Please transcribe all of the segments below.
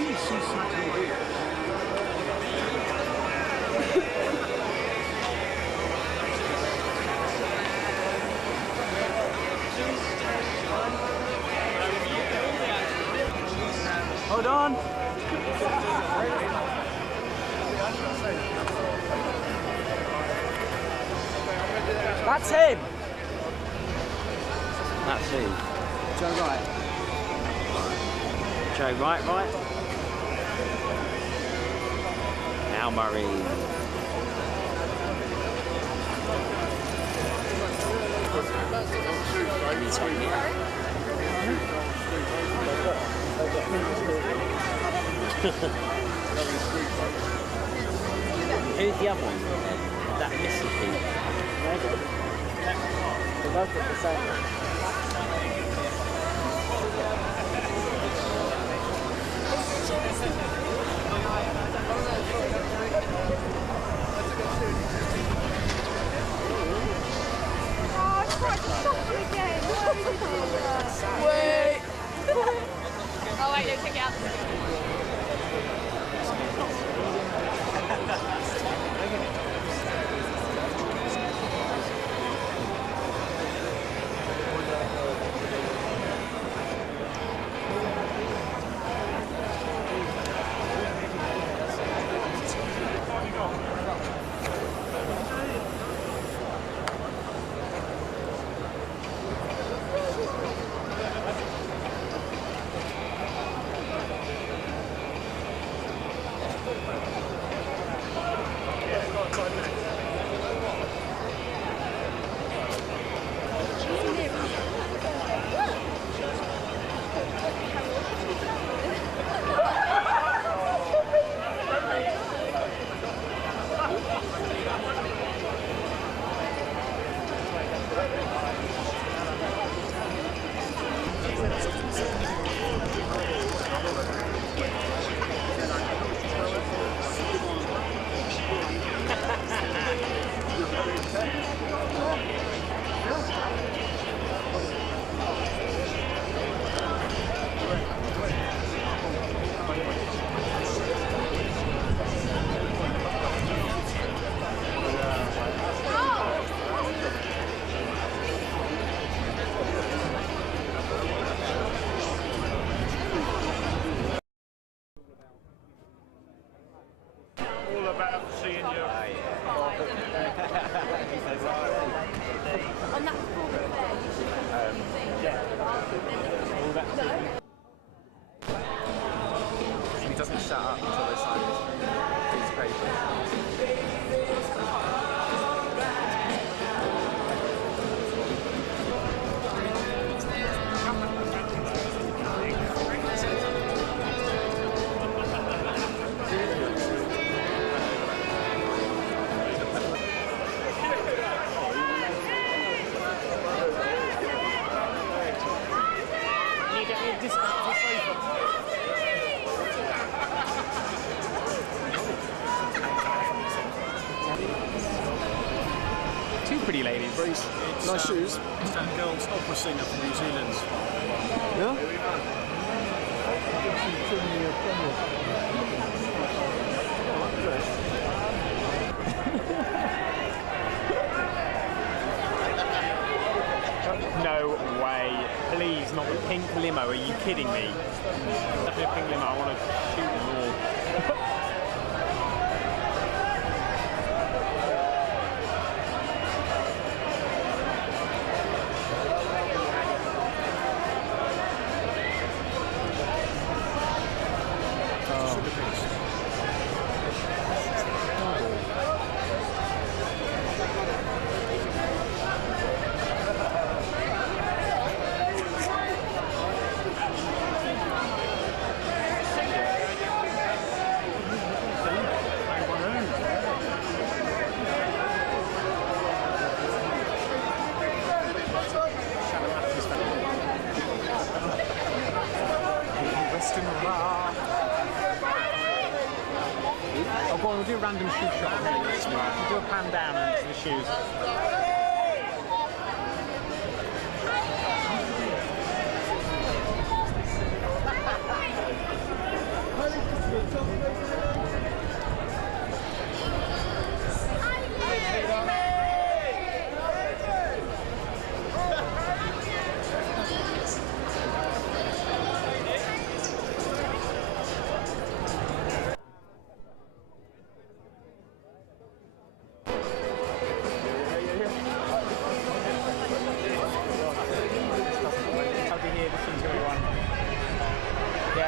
only CCTV. Hold on. That's him. That's who? Joe Wright. Joe Wright, right? Now Murray. Who's the other one? That Mrs. P. They both look the same. Oh, I tried to stop you again. Wait! Oh wait, no, take it out. He doesn't shut up until they sign his piece of paper. Two pretty ladies. Nice shoes. It's that girl's opera singer from New Zealand. Yeah? No way. Please, not the pink limo. Are you kidding me? Definitely a pink limo. I want to shoot them all. Oh, go on, we'll do a random shoe shot on here. We'll do a pan down into the shoes.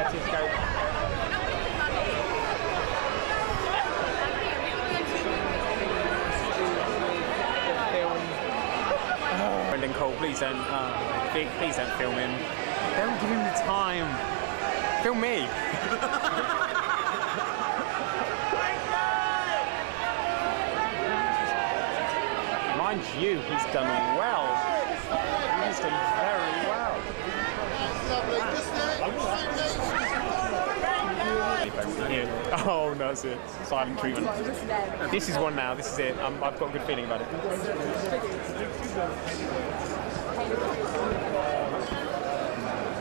Let's just go. Brendan Cole, please don't. Vic, please don't film him. Don't give him the time. Film me. Mind you, he's done well. He's done very well. Here. Oh no, that's it. Silent treatment. This is one now. This is it. I've got a good feeling about it.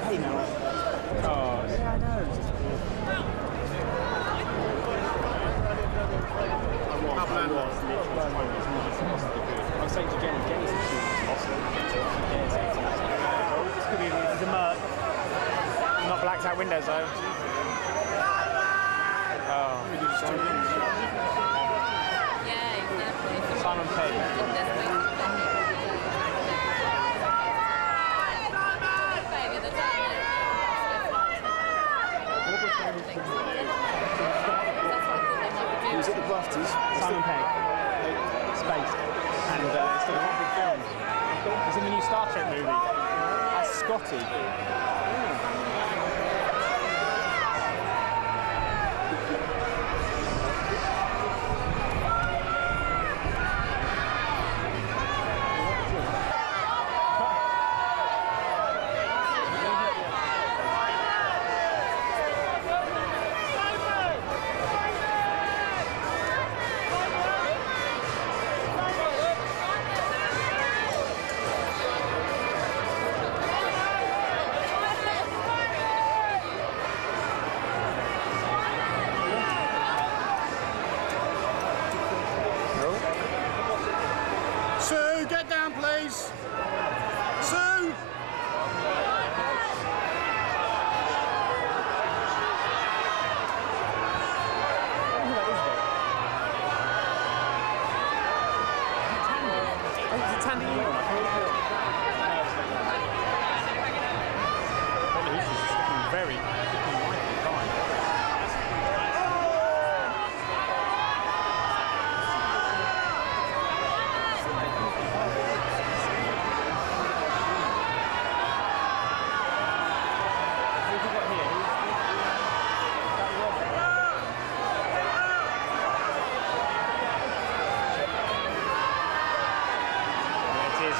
Hey now. Oh yeah, I know. I was saying to Jenny's awesome. This could be the Merc. Not blacked out windows though. Oh. Yeah, exactly. Simon Pegg. He was at the Rafters. Simon Pegg. Space. And it's still a big film. He's in the new Star Trek movie as Scotty. Sue, get down, please. Sue! Very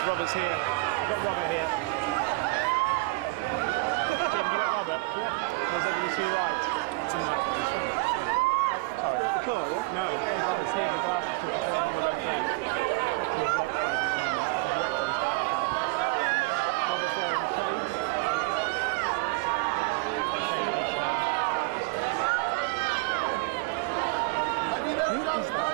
Robert's here. We've got Robert here. Jim, you got Robert? Yeah. Or is that you two right? Sorry. The car, yeah? No. Robert's here with glasses to perform on the red plate. Robert's there in the plate. Who is that?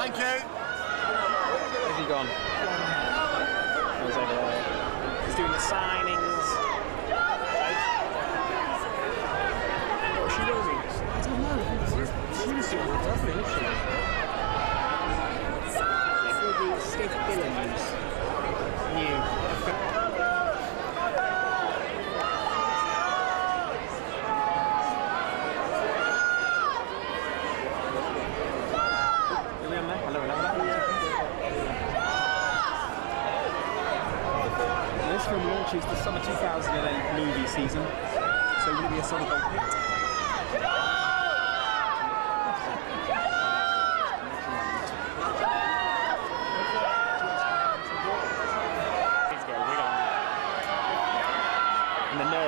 Thank you. Where's he gone? He's over there. He's doing the signings. What's she doing? I don't know. She's lovely, isn't she? It's going to be Steve Billings. New. This film launches the summer 2008 movie season, so will it be a solid gold hit?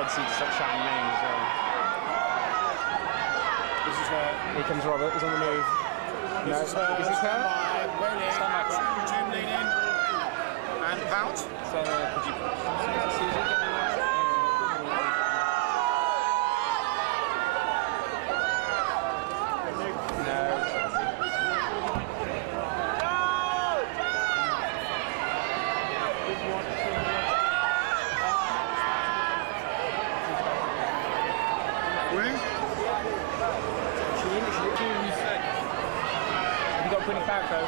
courtesy to such shining names as well. This is her. Here comes Robert, he's on the move. This is her. Is this her? Stand up. Zoom, lean in. And pout. So, could you... Susan, get me one? Have you got Gwyneth Paltrow?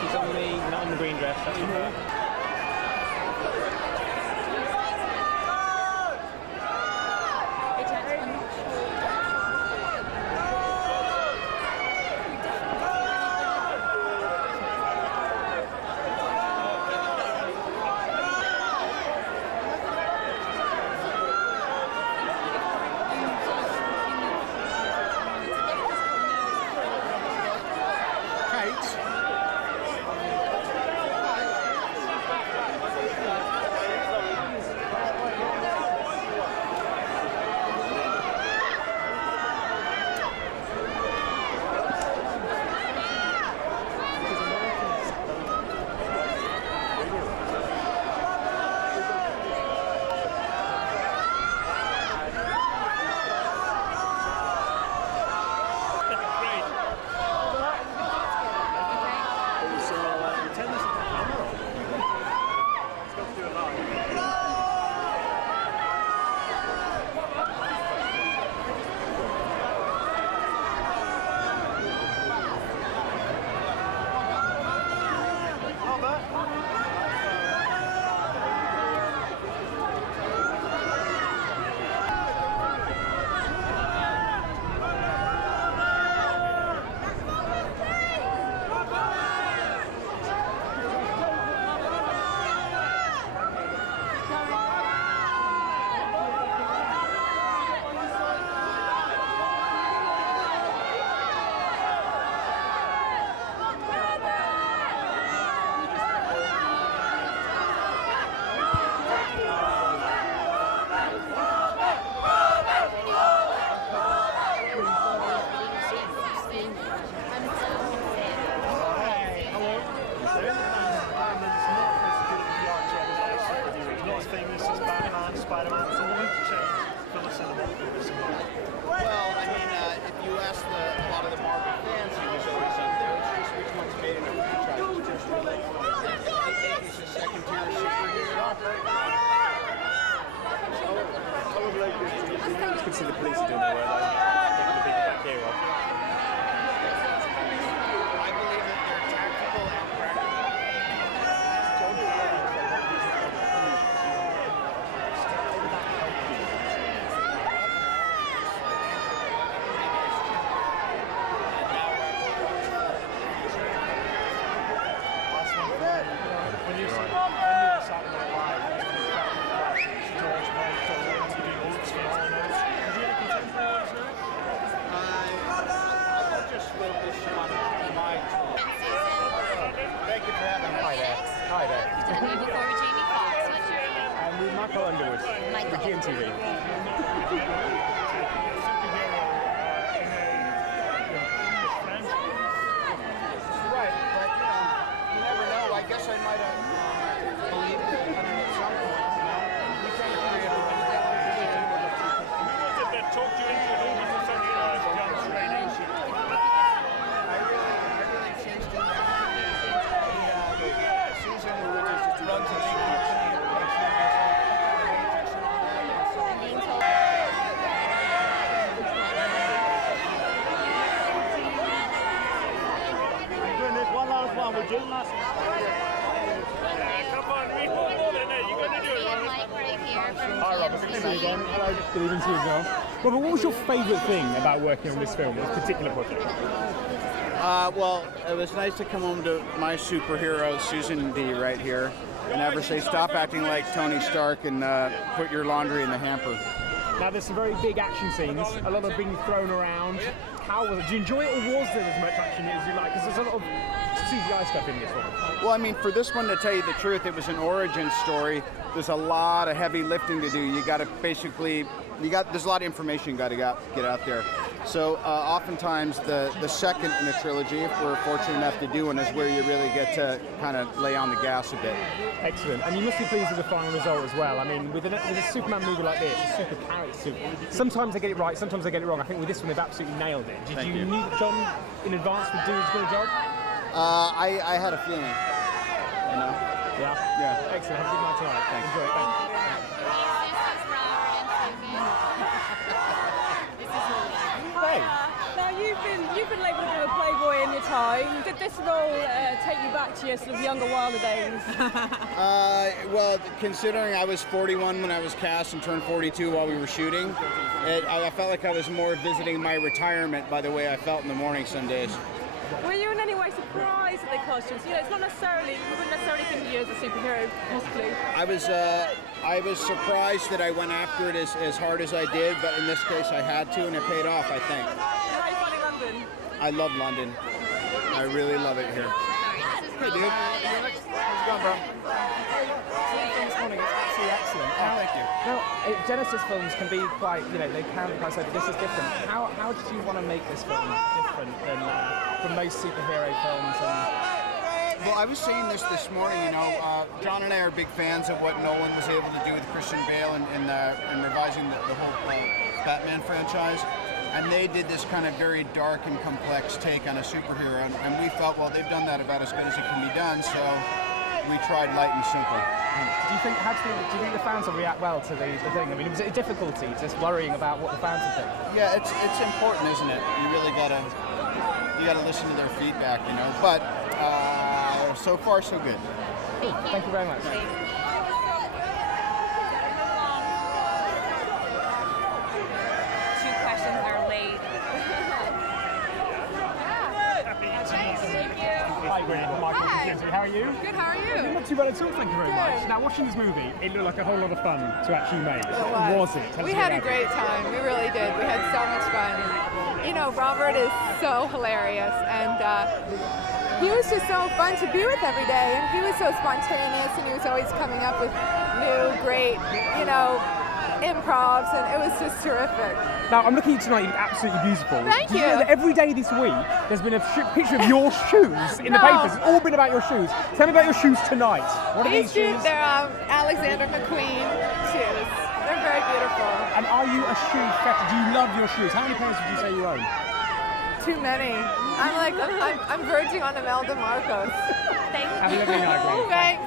She's on the, not in the green dress, that's her. It's good to see the police are doing their work, though. Taking the people back here off. I believe that they're tactical and practical. When you were Saturday Live, George Michael, TV Hoops for Almost. Did you have contemporary ones now? I'll just flip this on my tour. Thank you for having me. Hi there. Hi there. Did a movie before with Jamie Foxx? What's your name? With Michael Underwood. Michael. For GMTV. Right, but you never know. I guess I might have believed it at some point, you know? We try to create a Did that talk you into an movie for something like John's Radio? I really changed it. Susan, who just runs a company, One last one, would you? Come on, read more than that. You're going to do it. Mike right here from Hi Robert, good to see you again. Hello, good evening to you as well. Robert, what was your favourite thing about working on this film, this particular project? Well, it was nice to come home to my superhero, Susan D, right here, and ever say, stop acting like Tony Stark and put your laundry in the hamper. Now there's some very big action scenes, a lot of being thrown around. How was it? Do you enjoy it, or was there as much action as you like? Because there's a lot of CGI stuff in this one? Well, I mean, for this one, to tell you the truth, it was an origin story. There's a lot of heavy lifting to do. You got to basically, there's a lot of information you got to get out there. So oftentimes the second in a trilogy, if we're fortunate enough to do one, is where you really get to kind of lay on the gas a bit. Excellent. And you must be pleased with the final result as well. I mean, with a Superman movie like this, a super character, sometimes they get it right, sometimes they get it wrong. I think with this one, they've absolutely nailed it. Did you knew that John in advance would do as good a job? I had a feeling, you know. Yeah. Excellent. Have a good night tonight. Thanks. Enjoy it. Thanks. Hey. Now you've been labelled as a playboy in your time. Did this at all take you back to your sort of younger, wilder days? Well, considering I was 41 when I was cast and turned 42 while we were shooting, I felt like I was more visiting my retirement by the way I felt in the morning some days. Were you in any way surprised at the costumes? You know, it's not necessarily, you wouldn't necessarily think of you as a superhero, possibly. I was surprised that I went after it as hard as I did, but in this case I had to, and it paid off, I think. How are you finding London? I love London. I really love it here. Hey, dude. How's it going, bro? This morning, it's absolutely excellent. Thank you. Now, Genesis films can be quite, they can be quite so, but this is different. How did you want to make this film different than from most superhero films? Well, I was saying this morning, John and I are big fans of what Nolan was able to do with Christian Bale in revising the whole Batman franchise. And they did this kind of very dark and complex take on a superhero. And we felt, well, they've done that about as good as it can be done, so we tried light and simple. Do you think the fans will react well to the thing? I mean, was it a difficulty just worrying about what the fans will think? Yeah, it's important, isn't it? You really gotta listen to their feedback, But so far, so good. Thank you very much. Two questions are late. Hi, Gwyneth. Michael from Kinsey. How are you? Good, how are you? Not too bad at all, thank you very much. Now, watching this movie, it looked like a whole lot of fun to actually make. Was it? Tell us We about had a it. great time. We really did. We had so much fun. Robert is so hilarious, and he was just so fun to be with every day. And he was so spontaneous, and he was always coming up with new, great, improvs, and it was just terrific. Now, I'm looking at you tonight, you look absolutely beautiful. Thank Did you. know that every day this week, there's been a picture of your shoes in the No. papers. It's all been about your shoes. Tell me about your shoes tonight. What are these These shoes, shoes? they're Alexander McQueen shoes. They're very beautiful. And are you a shoe fetish? Do you love your shoes? How many pairs would you say you own? Too many. I'm verging on Imelda Marcos. Have a lovely night, Gwyneth. Thanks.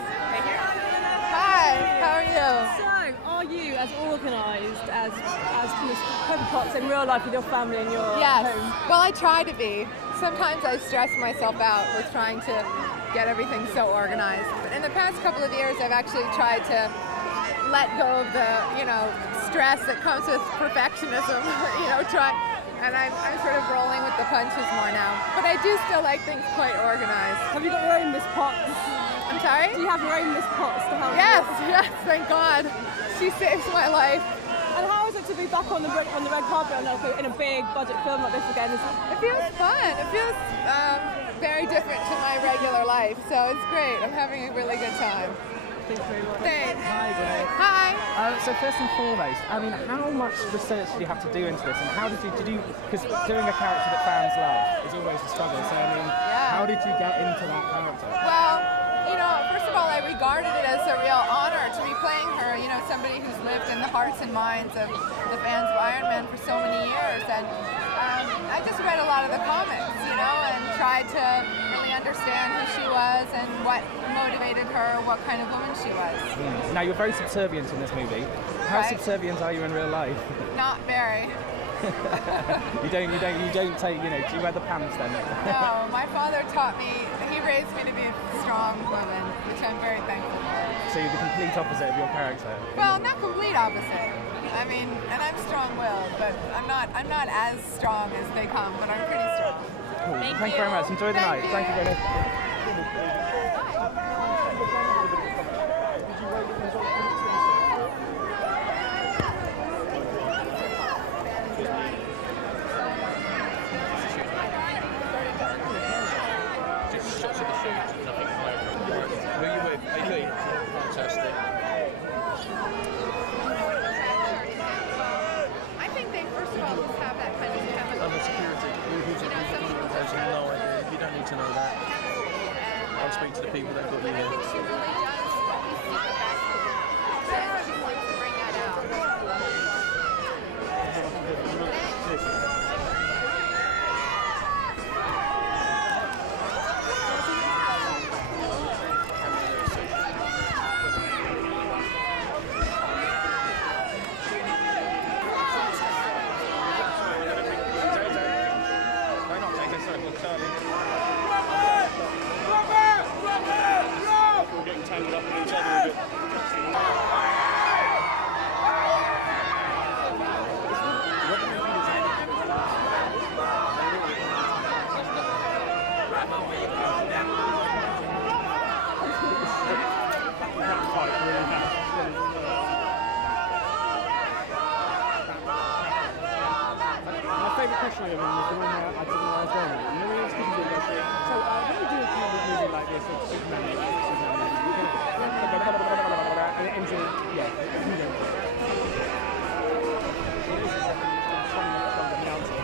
Hi, how are you? So, are you as organised as Pepper Potts in real life with your family and your Yes. home? Well, I try to be. Sometimes I stress myself out with trying to get everything so organized. But in the past couple of years, I've actually tried to let go of the, stress that comes with perfectionism. And I'm sort of rolling with the punches more now. But I do still like things quite organized. Have you got your own Miss Potts? I'm sorry? Do you have your own Miss Potts to help? Yes, thank God. She saves my life. And how is it to be back on the red carpet in a big budget film like this again? It feels fun. It feels very different to my regular life, so it's great. I'm having a really good time. Thanks. Hi, Gwyneth. Hi. So first and foremost, I mean, how much research do you have to do into this, and how did you because doing a character that fans love is always a struggle. So I mean, how did you get into that character? Well, first of all, I regarded it as a real honor to be playing her. Somebody who's lived in the hearts and minds of the fans of Iron Man for so many years, and I just read a lot of the comics, and tried to really understand who she was and what motivated her, what kind of woman she was. Now you're very subservient in this movie. How Right. subservient are you in real life? Not very. You don't take, do you wear the pants then? No, my father taught me, he raised me to be a strong woman, which I'm very thankful for. So you're the complete opposite of your character. Well, not complete opposite. I mean, and I'm strong-willed, but I'm not as strong as they come, but I'm pretty strong. Cool. Thank you very much. Enjoy the night. Thank you, Gwyneth. Just shots of the speak to the people that got you here. She really does always seek the best in you. She wants to bring that out. We're getting tangled up in each other a bit. My favourite question I was the one where I didn't know I was going. You know when you're speaking to a doctor, so when you do a kind of movie like this, or Superman movie, and it ends in, yeah, you know. It is 20 minutes longer than answer.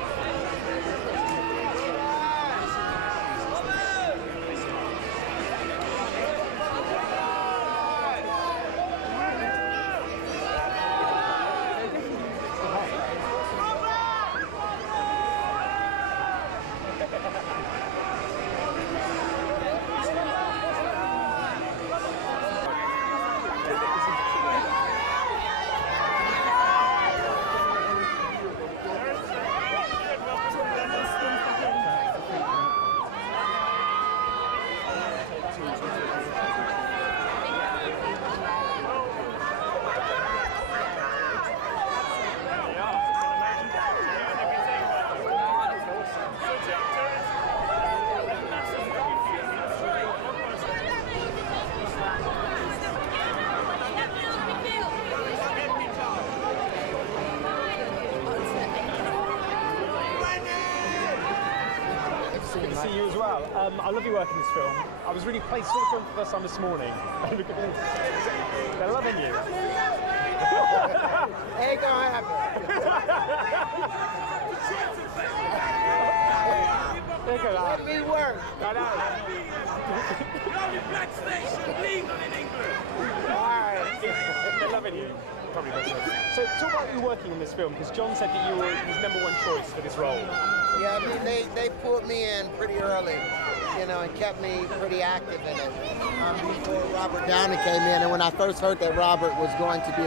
Good to see you as well. I love your work in this film. I was really pleased to see the film for the first time this morning. Look at this. They're loving you. Ain't gonna happen. Look at that. Let me work. I know. Alright. They're loving you. Probably best way. So talk about you working in this film, because John said that you were his #1 choice for this role. Yeah, I mean, they pulled me in pretty early, you know, and kept me pretty active in it before Robert Downey came in. And when I first heard that Robert was going to be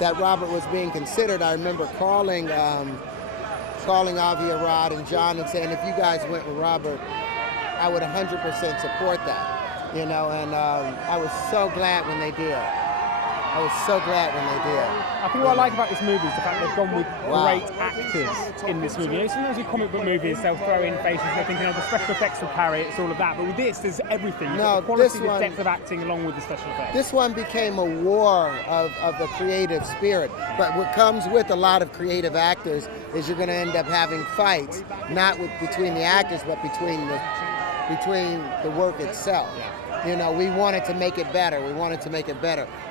that Robert was being considered, I remember calling Avi Arad and John and saying, if you guys went with Robert, I would 100% support that, you know. And I was so glad when they did. I was so glad when they did. I think what I like about this movie is the fact they've gone with great actors in this movie. You know, sometimes with comic book movies, they'll throw in faces, they're thinking, oh, the special effects will carry it, it's all of that. But with this, there's everything. You've got the quality, the depth of acting along with the special effects. This one became a war of the creative spirit. But what comes with a lot of creative actors is you're going to end up having fights, not between the actors, but between the work itself. You know, we wanted to make it better.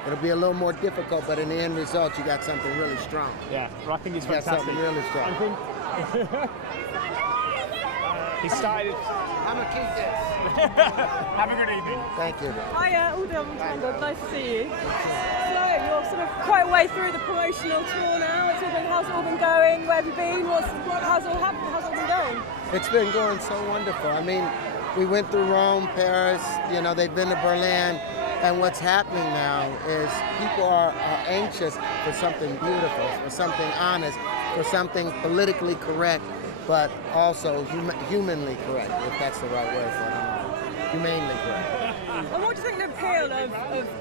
It'll be a little more difficult, but in the end result, you got something really strong. Yeah, well, I think it's got fantastic. something really strong. He started. I'm going to keep this. Have a good evening. Thank you. Hiya, all done. Nice to see you. So you're sort of quite a way through the promotional tour now. How's it all been going? Where have you been? How's it all happened? How's it all been going? It's been going so wonderful. I mean, we went through Rome, Paris, you know, they've been to Berlin, and what's happening now is people are anxious for something beautiful, for something honest, for something politically correct, but also humanly correct, if that's the right word for it. Humanely correct. And what do you think the appeal of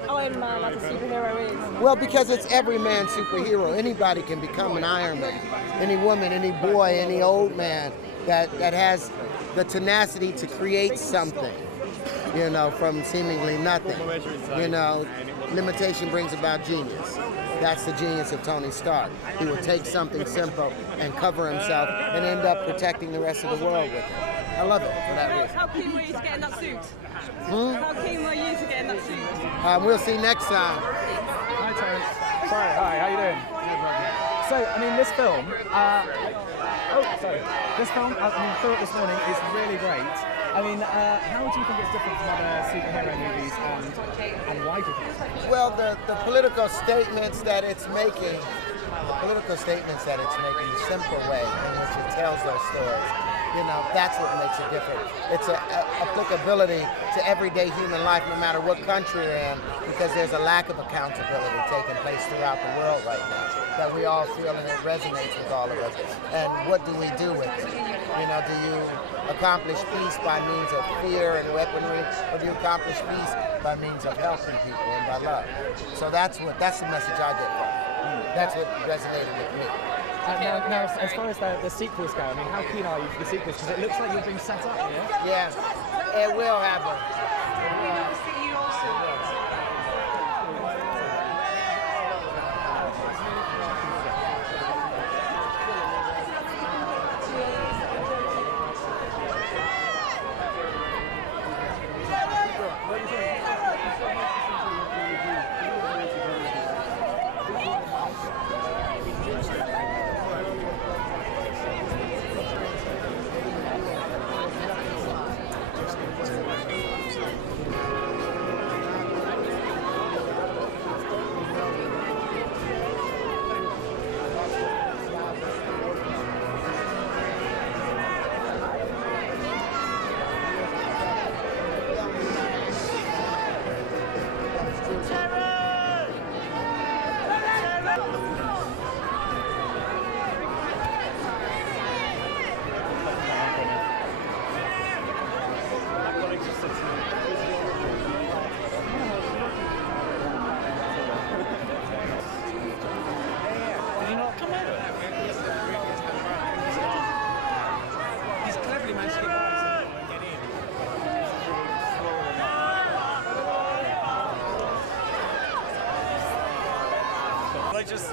Iron Man as a superhero is? Well, because it's every man's superhero. Anybody can become an Iron Man. Any woman, any boy, any old man that has the tenacity to create something, you know, from seemingly nothing. You know, limitation brings about genius. That's the genius of Tony Stark. He will take something simple and cover himself and end up protecting the rest of the world with it. I love it for that reason. How keen were you to get in that suit? How keen were you to get in that suit? We'll see next time. Hi, Terence. Sorry, hi, how you doing? So, I mean, this film, this film, I mean, through it this morning is really great. I mean, how do you think it's different from other superhero movies, and why do you think it's different? Well, the political statements that it's making, in a simple way in which it tells those stories, that's what makes it different. It's a applicability to everyday human life, no matter what country you're in, because there's a lack of accountability taking place throughout the world right now that we all feel, and it resonates with all of us. And what do we do with it? Do you accomplish peace by means of fear and weaponry, or do you accomplish peace by means of helping people and by love? So that's the message I get from it. That's what resonated with me. Now, as far as the sequels go, I mean, how keen are you for the sequels? Because it looks like you're being set up here. Yeah, it will happen.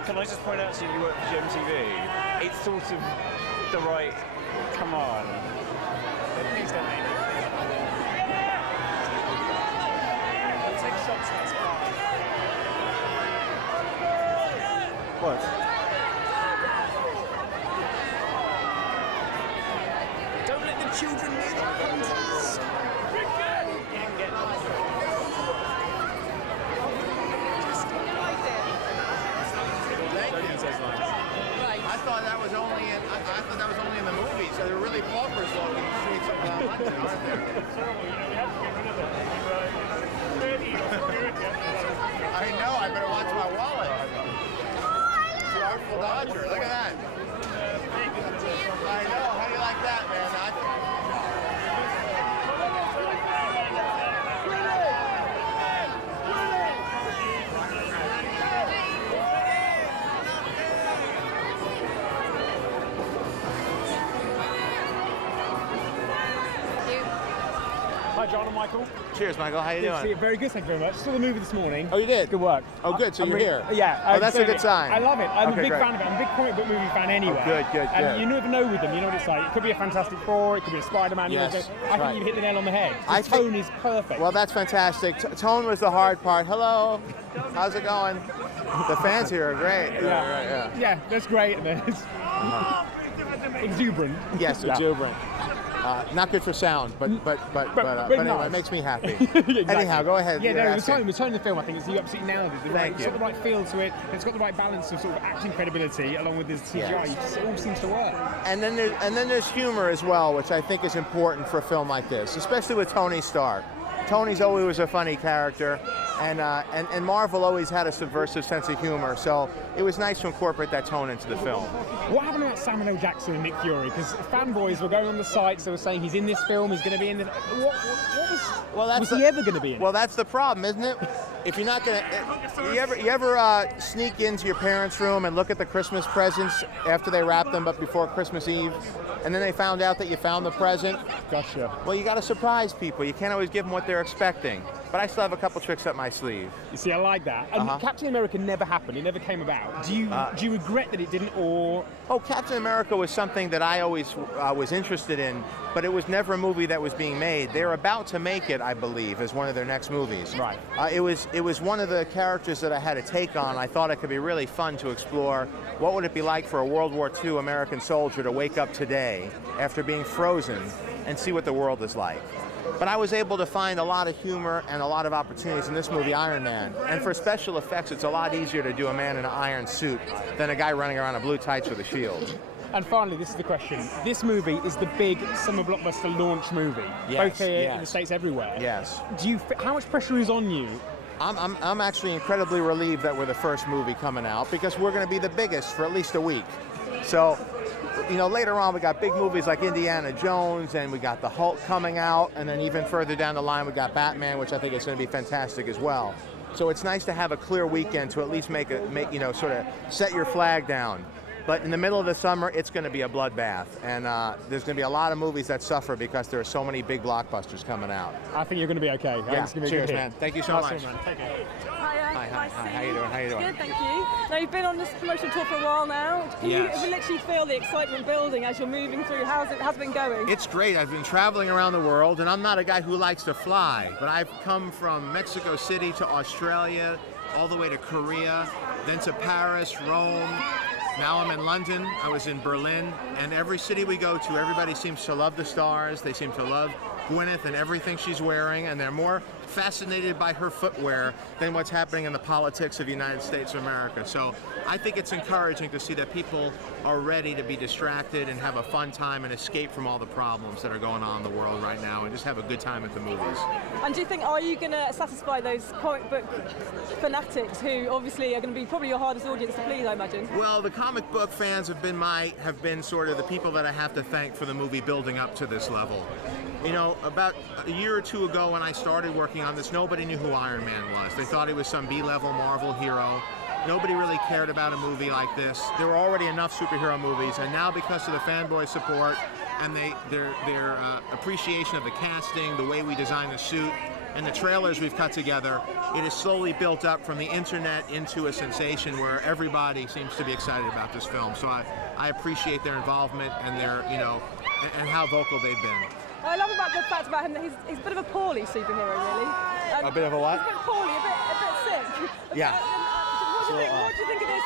Can I just point out to you work for GMTV? It's sort of the right. Come on. Please don't make it. We'll take shots next part. What? Don't let the children near the punters. I thought that was only in the movie, so they're really paupers walking the streets of London, aren't there? I know, I better watch my wallet. It's the Artful Dodger, look at that. I know, how do you like that, man? Hi, John and Michael. Cheers, Michael. How you Good to doing? see you. Very good, thank you very much. Saw the movie this morning. Oh, you did? Good work. Oh, good. So you're here. Yeah. Oh, that's a good sign. I love it. I'm Okay, a big great. fan of it. I'm a big comic book movie fan anyway. Oh, good. And you never know with them. You know what it's like. It could be a Fantastic Four. It could be a Spider-Man. Yes, I think right. you've hit the nail on the head. I The think- tone is perfect. Well, that's fantastic. Tone was the hard part. Hello. How's it going? The fans here are great. Yeah, that's great. And it's exuberant. Yes, Yeah. exuberant. Not good for sound, but anyway, nice. it makes me happy. Exactly. Anyhow, go ahead. Yeah, You're no, asking. the tone of the film, I think, is you absolutely nailed it. Thank It's you. got the right feel to it. It's got the right balance of sort of acting credibility along with the CGI. Yes. It all seems to work. And then there's humor as well, which I think is important for a film like this, especially with Tony Stark. Tony's always was a funny character, and Marvel always had a subversive sense of humor, so it was nice to incorporate that tone into the film. What happened about Samuel L. Jackson and Nick Fury? Because fanboys were going on the sites, they were saying he's in this film, he's going to be in it. Was he ever going to be in it? Well, that's the problem, isn't it? If you're not going to... You ever sneak into your parents' room and look at the Christmas presents after they wrap them, but before Christmas Eve, and then they found out that you found the present? Gotcha. Well, you got to surprise people. You can't always give them what they're expecting. But I still have a couple tricks up my sleeve. You see, I like that. And Captain America never happened. It never came about. Do you regret that it didn't, or...? Oh, Captain America was something that I always was interested in, but it was never a movie that was being made. They're about to make it, I believe, as one of their next movies. Right. It was one of the characters that I had a take on. I thought it could be really fun to explore. What would it be like for a World War II American soldier to wake up today after being frozen and see what the world is like. But I was able to find a lot of humor and a lot of opportunities in this movie, Iron Man. And for special effects, it's a lot easier to do a man in an iron suit than a guy running around in blue tights with a shield. And finally, this is the question. This movie is the big summer blockbuster launch movie, both here in the States, everywhere. Yes. How much pressure is on you? I'm actually incredibly relieved that we're the first movie coming out because we're going to be the biggest for at least a week. So, you know, later on we got big movies like Indiana Jones, and we got the Hulk coming out, and then even further down the line we got Batman, which I think is going to be fantastic as well. So it's nice to have a clear weekend to at least make sort of set your flag down. But in the middle of the summer, it's going to be a bloodbath, and there's going to be a lot of movies that suffer because there are so many big blockbusters coming out. I think you're going to be okay. Yeah. Cheers, man. Thank you so much. Take care. Hi. How you doing? How you doing? Good, thank you. Now, you've been on this promotional tour for a while now. Can you literally feel the excitement building as you're moving through? How's it been going? It's great. I've been traveling around the world, and I'm not a guy who likes to fly, but I've come from Mexico City to Australia, all the way to Korea, then to Paris, Rome. Now I'm in London, I was in Berlin, and every city we go to, everybody seems to love the stars, they seem to love Gwyneth and everything she's wearing, and they're more fascinated by her footwear than what's happening in the politics of the United States of America. So I think it's encouraging to see that people are ready to be distracted and have a fun time and escape from all the problems that are going on in the world right now and just have a good time at the movies. And do you think, are you going to satisfy those comic book fanatics who obviously are going to be probably your hardest audience to please, I imagine? Well, the comic book fans have been sort of the people that I have to thank for the movie building up to this level. You know, about a year or two ago when I started working on this, nobody knew who Iron Man was. They thought he was some B-level Marvel hero. Nobody really cared about a movie like this. There were already enough superhero movies, and now because of the fanboy support and their appreciation of the casting, the way we design the suit, and the trailers we've cut together, it has slowly built up from the internet into a sensation where everybody seems to be excited about this film. So I appreciate their involvement and their, you know, and how vocal they've been. I love about the fact about him that he's a bit of a poorly superhero, really. A bit of a what? He's a bit poorly, a bit sick. Yeah. What do you think it is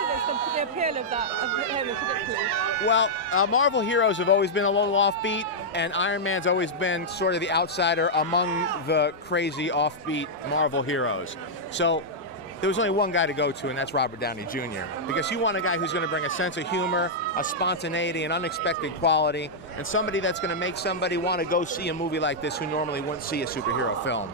the appeal of that, of him particularly? Well, Marvel heroes have always been a little offbeat, and Iron Man's always been sort of the outsider among the crazy offbeat Marvel heroes. So there was only one guy to go to, and that's Robert Downey Jr. Because you want a guy who's going to bring a sense of humor, a spontaneity, an unexpected quality, and somebody that's going to make somebody want to go see a movie like this who normally wouldn't see a superhero film.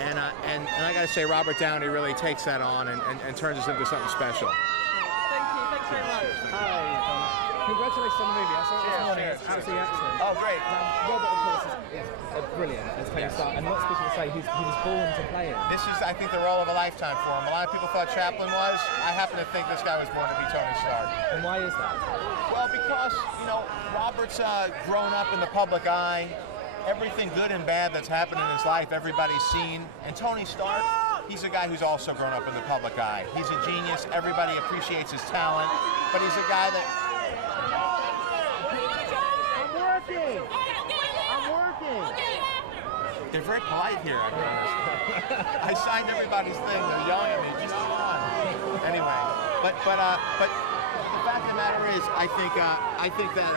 And I got to say, Robert Downey really takes that on and turns us into something special. Thank you. Thanks very much. Hi. Congratulations on the movie. I saw it this morning. It's absolutely excellent. Oh, great. Robert, of course, is brilliant as Tony Stark. And lots of people say he was born to play it. This is, I think, the role of a lifetime for him. A lot of people thought Chaplin was. I happen to think this guy was born to be Tony Stark. And why is that? Well, because, you know, Robert's grown up in the public eye. Everything good and bad that's happened in his life, everybody's seen. And Tony Stark, he's a guy who's also grown up in the public eye. He's a genius. Everybody appreciates his talent. But he's a guy that... I'm working. They're very polite here, I promise. I signed everybody's thing. They're yelling at me. Just come on. Anyway, but the fact of the matter is, I think that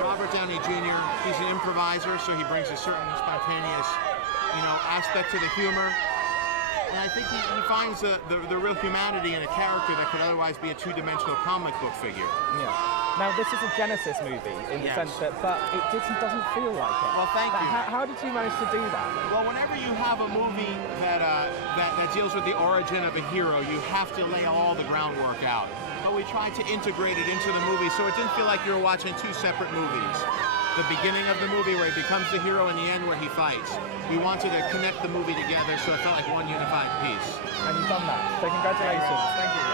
Robert Downey Jr. He's an improviser, so he brings a certain spontaneous, you know, aspect to the humor. And I think he finds the real humanity in a character that could otherwise be a two-dimensional comic book figure. Yeah. Now, this is a Genesis movie in the sense that, but it doesn't feel like it. Well, thank you. How did you manage to do that? Well, whenever you have a movie that deals with the origin of a hero, you have to lay all the groundwork out. But we tried to integrate it into the movie so it didn't feel like you were watching two separate movies. The beginning of the movie where he becomes the hero and the end where he fights. We wanted to connect the movie together so it felt like one unified piece. And you've done that. So congratulations. Thank you.